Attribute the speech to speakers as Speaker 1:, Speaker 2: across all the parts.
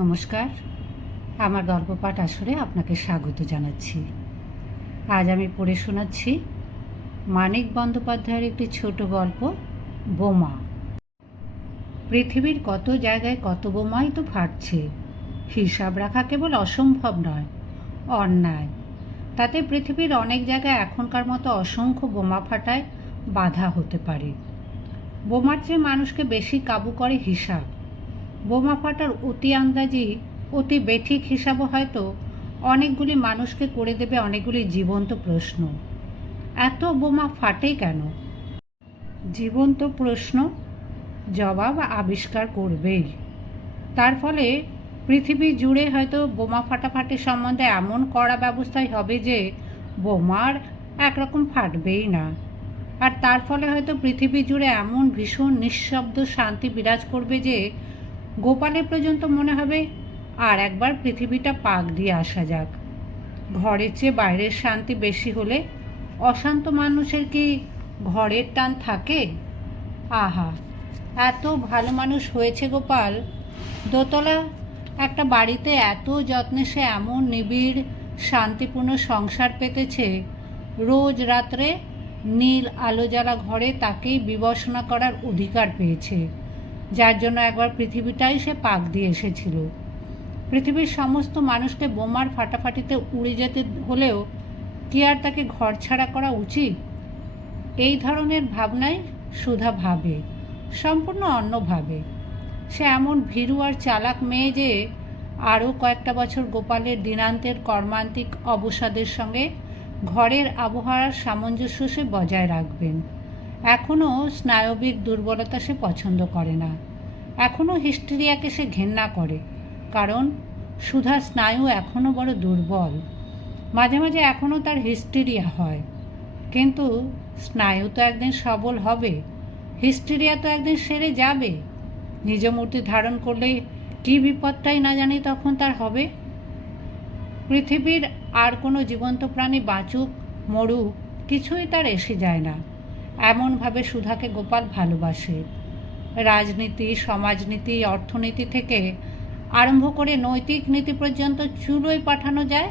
Speaker 1: নমস্কার। আমার গল্প পাঠ আসরে আপনাকে স্বাগত জানাচ্ছি। আজ আমি পড়ে শোনাচ্ছি মানিক বন্দ্যোপাধ্যায়ের একটি ছোট গল্প, বোমা। পৃথিবীর কত জায়গায় কত বোমাই তো ফাটছে। হিসাব রাখা কেবল অসম্ভব নয়, অন্যায়। তাতে পৃথিবীর অনেক জায়গায় এখনকার মতো অসংখ্য বোমা ফাটায় বাধা হতে পারে। বোমার চেয়ে মানুষকে বেশি কাবু করে হিসাব। বোমা ফাটার অতি আন্দাজি, অতি বেঠিক হিসাবও হয়তো অনেকগুলি মানুষকে করে দেবে অনেকগুলি জীবন্ত প্রশ্ন। এত বোমা ফাটে কেন? জীবন্ত প্রশ্ন, জবাব আবিষ্কার করবেই। তার ফলে পৃথিবী জুড়ে হয়তো বোমা ফাটাফাটি সম্বন্ধে এমন কড়া ব্যবস্থাই হবে যে বোমার একরকম ফাটবেই না। আর তার ফলে হয়তো পৃথিবী জুড়ে এমন ভীষণ নিঃশব্দ শান্তি বিরাজ করবে যে গোপালের পর্যন্ত মনে হবে, আর একবার পৃথিবীটা পাক দিয়ে আসা যাক। ঘরের চেয়ে বাইরের শান্তি বেশি হলে অশান্ত মানুষের কি ঘরের টান থাকে? আহা, এত ভালো মানুষ হয়েছে গোপাল। দোতলা, একটা বাড়িতে এত যত্নে সে এমন নিবিড়, শান্তিপূর্ণ সংসার পেতেছে, রোজ রাত্রে নীল আলো জ্বালা ঘরে তাকেই বিবেচনা করার অধিকার পেয়েছে। যার জন্য একবার পৃথিবীটাই সে পাক দিয়ে এসেছিল। পৃথিবীর সমস্ত মানুষকে বোমার ফাটাফাটিতে উড়ে যেতে হলেও কি আর তাকে ঘর ছাড়া করা উচিত? এই ধরনের ভাবনাই সুধা ভাবে, সম্পূর্ণ অন্যভাবে সে এমন ভীরু আর চালাক মেয়ে যে আরও কয়েকটা বছর গোপালের দিনান্তের কর্মান্তিক অবসাদের সঙ্গে ঘরের আবহাওয়ার সামঞ্জস্য সে বজায় রাখবেন। এখনও স্নায়বিক দুর্বলতা সে পছন্দ করে না। এখনও হিস্টেরিয়াকে সে ঘেন্না করে, কারণ সুধা স্নায়ু এখনও বড় দুর্বল। মাঝে মাঝে এখনও তার হিস্টেরিয়া হয়। কিন্তু স্নায়ু তো একদিন সবল হবে, হিস্টেরিয়া তো একদিন সেরে যাবে। নিজ মূর্তি ধারণ করলে কী বিপদটাই না জানি তখন তার হবে। পৃথিবীর আর কোনো জীবন্ত প্রাণী বাঁচুক, মরুক কিছুই তার এসে যায় না। এমনভাবে সুধাকে গোপাল ভালোবাসে। রাজনীতি, সমাজনীতি, অর্থনীতি থেকে আরম্ভ করে নৈতিক নীতি পর্যন্ত চুলোয় পাঠানো যায়,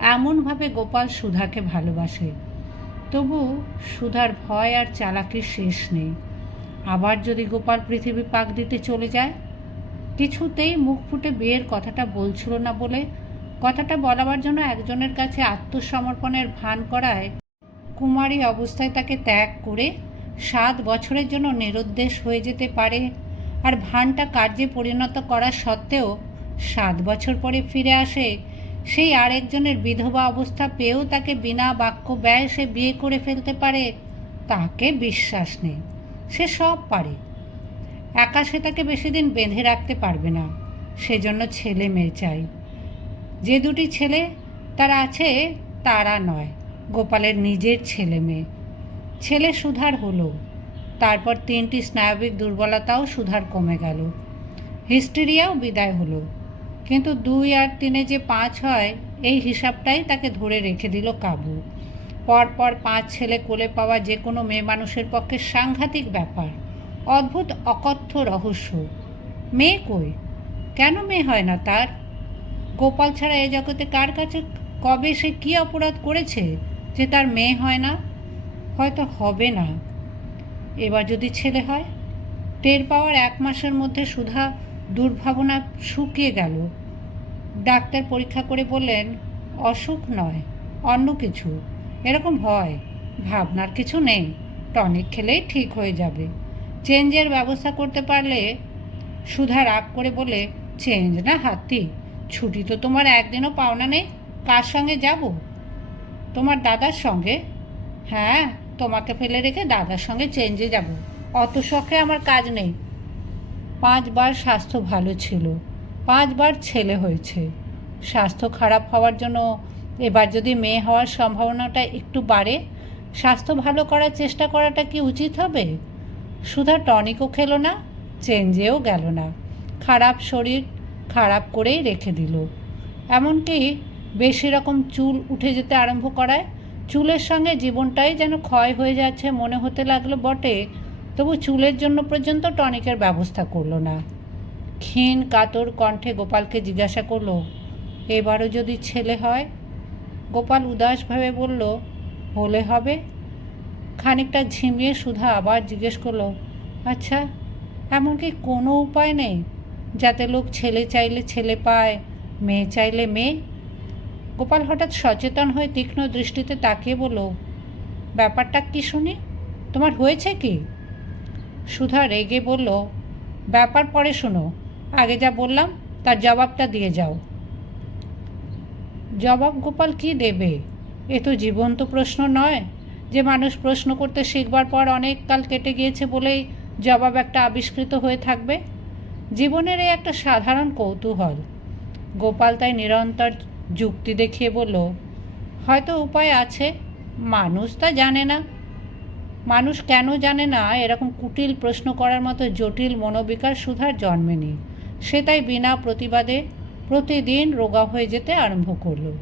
Speaker 1: এমনভাবে গোপাল সুধাকে ভালোবাসে। তবু সুধার ভয় আর চালাকির শেষ নেই। আবার যদি গোপাল পৃথিবী পাক দিতে চলে যায়, কিছুতেই মুখ ফুটে বিয়ের কথাটা বলছিল না বলে কথাটা বলাবার জন্য একজনের কাছে আত্মসমর্পণের ভান করায় কুমারী অবস্থায় তাকে ত্যাগ করে সাত বছরের জন্য নিরুদ্দেশ হয়ে যেতে পারে আর ভানটা কার্যে পরিণত করা সত্ত্বেও সাত বছর পরে ফিরে আসে, সেই আরেকজনের বিধবা অবস্থা পেয়েও তাকে বিনা বাক্য ব্যয় সে বিয়ে করে ফেলতে পারে, তাকে বিশ্বাস নেই, সে সব পারে। একা সে তাকে বেশি দিন বেঁধে রাখতে পারবে না, সেজন্য ছেলে মেয়ে চাই। যে দুটি ছেলে তার আছে, তারা নয়। গোপালের নিজের ছেলে মেয়ে। ছেলে সুধার হলো। তারপর তিনটি স্নায়বিক দুর্বলতাও সুধার কমে গেল। হিস্টেরিয়াও বিদায় হলো। কিন্তু দুই আর তিনে যে পাঁচ হয়, এই হিসাবটাই তাকে ধরে রেখে দিল কাবু। পরপর পাঁচ ছেলে কোলে পাওয়া যে কোনো মেয়ে মানুষের পক্ষে সাংঘাতিক ব্যাপার, অদ্ভুত অকথ্য রহস্য। মেয়ে কই? কেন মেয়ে হয় না তার? গোপাল ছাড়া এ জগতে কার কাছে, কবে সে কী অপরাধ করেছে? যে তার মেয়ে হয় না, হয়তো হবে না। এবার যদি ছেলে হয়, টের পাওয়ার এক মাসের মধ্যে সুধা দুর্ভাবনা শুকিয়ে গেল। ডাক্তার পরীক্ষা করে বললেন, অসুখ নয়, অন্য কিছু। এরকম হয়, ভাবনার কিছু নেই। টনিক খেলেই ঠিক হয়ে যাবে। চেঞ্জের ব্যবস্থা করতে পারলে? সুধা রাগ করে বলে, চেঞ্জ না হাতি ছুটি তো তোমার একদিনও পাওনা নেই। কার সঙ্গে যাব? তোমার দাদার সঙ্গে? হ্যাঁ তোমাকে ফেলে রেখে দাদার সঙ্গে চেঞ্জে যাব। অত শখে আমার কাজ নেই। পাঁচবার স্বাস্থ্য ভালো ছিল। পাঁচবার ছেলে হয়েছে। স্বাস্থ্য খারাপ হওয়ার জন্য এবার যদি মেয়ে হওয়ার সম্ভাবনাটা একটু বাড়ে, স্বাস্থ্য ভালো করার চেষ্টা করাটা কি উচিত হবে? সুধা টনিকও খেলো না চেঞ্জেও গেল না। খারাপ শরীর খারাপ করেই রেখে দিল। এমনকি বেশি রকম চুল উঠে যেতে আরম্ভ করায়। চুলের সঙ্গে জীবনটাই যেন ক্ষয় হয়ে যাচ্ছে মনে হতে লাগল বটে, তবু চুলের জন্য পর্যন্ত টনিকের ব্যবস্থা করল না। ক্ষীণ কাতর কণ্ঠে গোপালকে জিজ্ঞাসা করল, এবারও যদি ছেলে হয়? গোপাল উদাসভাবে বলল, হলে হবে। খানিকটা ঝিমিয়ে সুধা আবার জিজ্ঞেস করল আচ্ছা এমন কি কোনো উপায় নেই? যাতে লোক ছেলে চাইলে ছেলে পায়, মেয়ে চাইলে মেয়ে? গোপাল হঠাৎ সচেতন হয়ে তীক্ষ্ণ দৃষ্টিতে তাকিয়ে বলল, ব্যাপারটা কি শুনি? তোমার হয়েছে কি? সুধা রেগে বলল, ব্যাপার পরে শোনো। আগে যা বললাম, তার জবাবটা দিয়ে যাও। জবাব গোপাল কি দেবে? এ তো জীবন্ত প্রশ্ন নয়। যে মানুষ প্রশ্ন করতে শিখবার পর অনেক কাল কেটে গিয়েছে বলেই জবাব একটা আবিষ্কৃত হয়ে থাকবে? জীবনের এই একটা সাধারণ কৌতূহল। গোপাল তাই নিরন্তর যুক্তি দেখিয়ে বলল, হয়তো উপায় আছে। মানুষ তা জানে না। মানুষ কেন জানে না এরকম কুটিল প্রশ্ন করার মতো জটিল মনোবিকার সুধার জন্মেনি সে তাই বিনা প্রতিবাদে প্রতিদিন রোগা হয়ে যেতে আরম্ভ করল।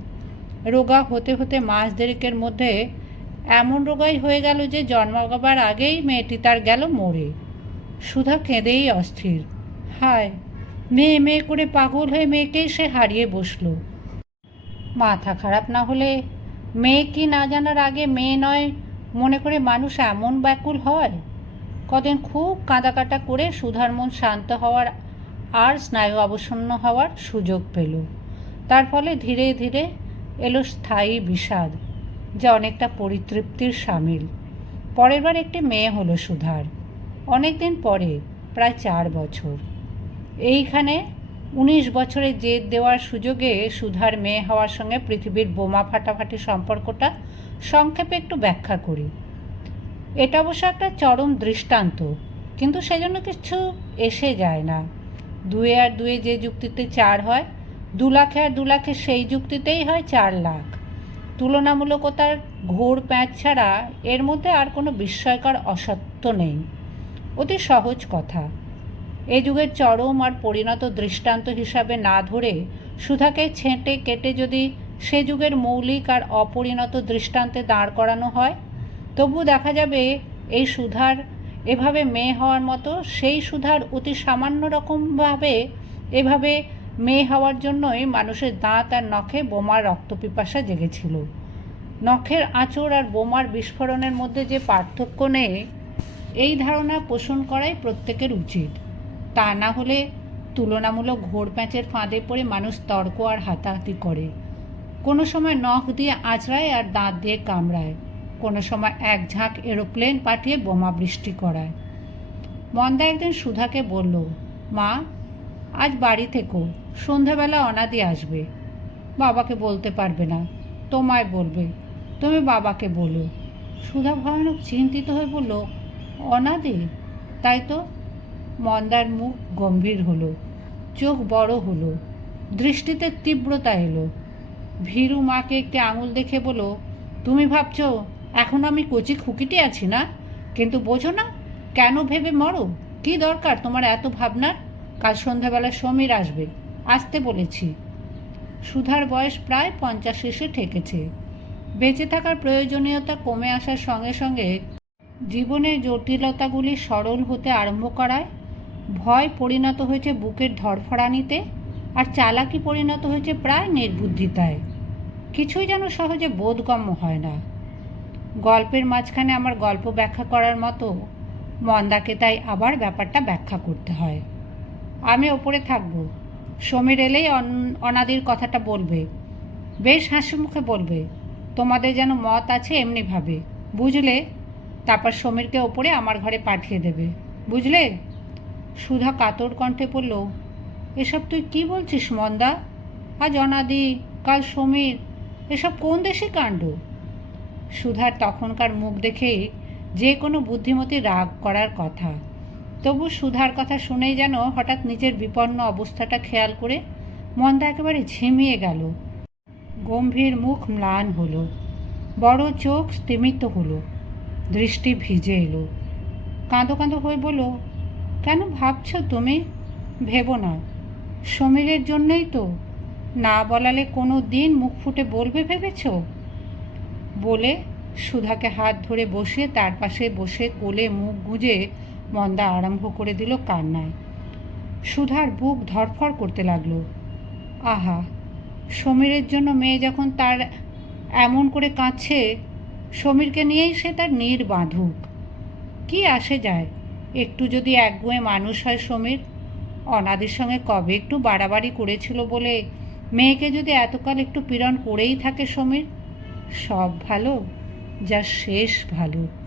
Speaker 1: রোগা হতে হতে মাস দেরিকের মধ্যে এমন রোগাই হয়ে গেল যে জন্মাবার আগেই মেয়েটি তার গেল মরে। সুধা কেঁদেই অস্থির। হায়, মেয়ে মেয়ে করে পাগল হয়ে মেয়েকেই সে হারিয়ে বসল। মাথা খারাপ না হলে মেয়ে কি না জানার আগে মেয়ে নয়, মনে করে মানুষ এমন ব্যাকুল হয়? কদিন খুব কাঁদাকাটা করে সুধার মন শান্ত হওয়ার আর স্নায়ু অবসন্ন হওয়ার সুযোগ পেল। তার ফলে ধীরে ধীরে এলো স্থায়ী বিষাদ, যা অনেকটা পরিতৃপ্তির সামিল। পরের বার একটি মেয়ে হলো সুধার। অনেক দিন পরে, প্রায় চার বছর। এইখানে উনিশ বছরে জেদ দেওয়ার সুযোগে সুধার মেয়ে হওয়ার সঙ্গে পৃথিবীর বোমা ফাটাফাটি সম্পর্কটা সংক্ষেপে একটু ব্যাখ্যা করি। এটা অবশ্য একটা চরম দৃষ্টান্ত, কিন্তু সেজন্য কিছু এসে যায় না। দুয়ে আর দুয়ে যে যুক্তিতে চার হয়, দু লাখে আর দু লাখে সেই যুক্তিতেই হয় চার লাখ। তুলনামূলকতার ঘোর প্যাঁচ ছাড়া এর মধ্যে আর কোনো বিস্ময়কর অসত্য নেই। অতি সহজ কথা। এ যুগের চরম আর পরিণত দৃষ্টান্ত হিসাবে না ধরে সুধাকে ছেঁটে কেটে যদি সে যুগের মৌলিক আর অপরিণত দৃষ্টান্তে দাঁড় করানো হয়, তবু দেখা যাবে এই সুধার এভাবে মেয়ে হওয়ার মতো, সেই সুধার অতি সামান্য রকমভাবে এভাবে মেয়ে হওয়ার জন্যই মানুষের দাঁত আর নখে বোমার রক্তপিপাসা জেগেছিল। নখের আঁচড় আর বোমার বিস্ফোরণের মধ্যে যে পার্থক্য নেই, এই ধারণা পোষণ করাই প্রত্যেকের উচিত। তা না হলে তুলনামূলক ঘোর প্যাঁচের ফাঁদে পড়ে মানুষ তর্ক আর হাতাহাতি করে। কোনো সময় নখ দিয়ে আঁচড়ায় আর দাঁত দিয়ে কামড়ায়। কোনো সময় এক ঝাঁক এরোপ্লেন পাঠিয়ে বোমা বৃষ্টি করায়। মন্দা একদিন সুধাকে বলল, মা, আজ বাড়ি থেকো সন্ধ্যাবেলা অনাদি আসবে। বাবাকে বলতে পারবে না, তোমায় বলবে। তুমি বাবাকে বলো। সুধা ভয়ানক চিন্তিত হয়ে বলল, অনাদি? তাই তো? মন্দার মুখ গম্ভীর হলো, চোখ বড় হলো, দৃষ্টিতে তীব্রতা এলো। ভীরু মাকে একটি আঙুল দেখে বলো, তুমি ভাবছ এখন আমি কচি খুকিটি আছি না? কিন্তু বোঝো না, কেন ভেবে মরো? কি দরকার তোমার এত ভাবনার? কাল সন্ধ্যাবেলা সমীর আসবে, আসতে বলেছি। সুধার বয়স প্রায় পঞ্চাশ শেষে ঠেকেছে। বেঁচে থাকার প্রয়োজনীয়তা কমে আসার সঙ্গে সঙ্গে জীবনের জটিলতাগুলি সরল হতে আরম্ভ করায় ভয় পরিণত হয়েছে বুকের ধরফড়ানিতে আর চালাকি পরিণত হয়েছে প্রায় নির্বুদ্ধিতায়। কিছুই যেন সহজে বোধগম্য হয় না। গল্পের মাঝখানে আমার গল্প ব্যাখ্যা করার মতো মন্দাকে তাই আবার ব্যাপারটা ব্যাখ্যা করতে হয়। আমি ওপরে থাকব। সমীর এলেই অন- অনাদির কথাটা বলবে। বেশ হাসি মুখে বলবে, তোমাদের যেন মত আছে এমনিভাবে। বুঝলে? তারপর সমীরকে ওপরে আমার ঘরে পাঠিয়ে দেবে। বুঝলে? সুধা কাতর কণ্ঠে বলল, এসব তুই কি বলছিস মন্দা? আজ অনাদি, কাল সমীর, এসব কোন দেশে কাণ্ড? সুধার তখনকার মুখ দেখেই যে কোনো বুদ্ধিমতী রাগ করার কথা। তবু সুধার কথা শুনেই যেন হঠাৎ নিজের বিপন্ন অবস্থাটা খেয়াল করে মন্দা একেবারে ঝিমিয়ে গেল। গম্ভীর মুখ ম্লান হলো, বড় চোখ স্তিমিত হলো, দৃষ্টি ভিজে এলো। কাঁদো কাঁদো হয়ে বলো কেন ভাবছ তুমি? ভেবো না। সমীরের জন্যই তো। না বলালে কোনো দিন মুখ ফুটে বলবে ভেবেছ? বলে সুধাকে হাত ধরে বসিয়ে তার পাশে বসে কোলে মুখ গুঁজে মন্দা আরম্ভ করে দিল কান্নায়। সুধার বুক ধরফর করতে লাগল। আহা, সমীরের জন্য মেয়ে যখন তার এমন করে কাঁদছে, সমীরকে নিয়েই সে তার নীর বাঁধুক। কি আসে যায়? একটু যদি একগুঁয়ে মানুষ হয় সমীর, অনাদির সঙ্গে কবে একটু বাড়াবাড়ি করেছিল বলে মেয়েকে যদি এতকাল একটু পীড়ন করেই থাকে সমীর? সব ভালো, যা শেষ ভালো।